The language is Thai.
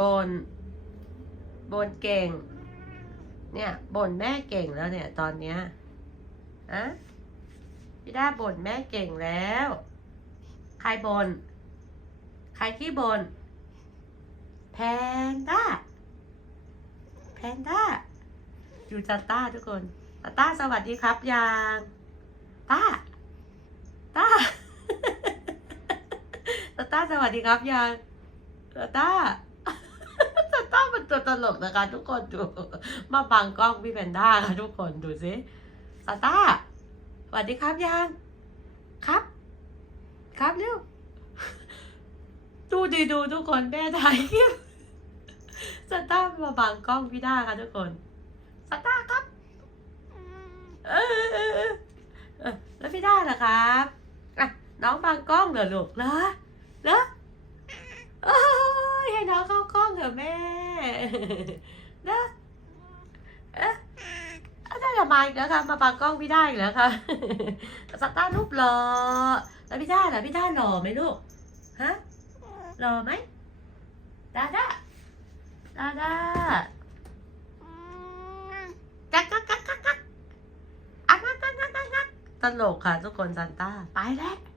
บนบนเก่ง เนี่ยบนแม่เก่งแล้วเนี่ยตอนเนี้ยอะพี่ด้าบ่นแม่เก่งแล้ว ใครบน่นใครที่บน่นแพนด้าแพนด้าอยู่จัตตาทุกคนตาต้าสวัสดีครับยังต้าต้าตาต้าสวัสดีครับยังตาต้า ตาต้าเป็นตัวต ลกนะคะทุกคนดู มาบังกล้องพี่แพนด้าค่ะทุกคนดูสิตาต้าสวัสดีครับยังครับ ครับเร็วดูดีดูทุกคนแม่ถ่ายคลิปสตาร์มาบังกล้องพี่ด้าค่ะทุกคนสตาร์ครับเออแล้วพี่ด้าล่ะครับอะน้องบังกล้องเหรอลูกเหรอเหรอให้น้องเข้ากล้องเถอะแม่ นอะเอ๊ะเอาได้ละมาอีกแล้วค่ะมาบังกล้องพี่ได้อีกแล้วค่ะสตาร์รูปหล่อแล้วพี่ด้าล่ะพี่ด้าหล่อไหมลูกฮะหล่อไหมดาดาดาดากักกักกักกักกักอักอักอักอักอักตลกค่ะทุกคนซันต้าไปแล้ว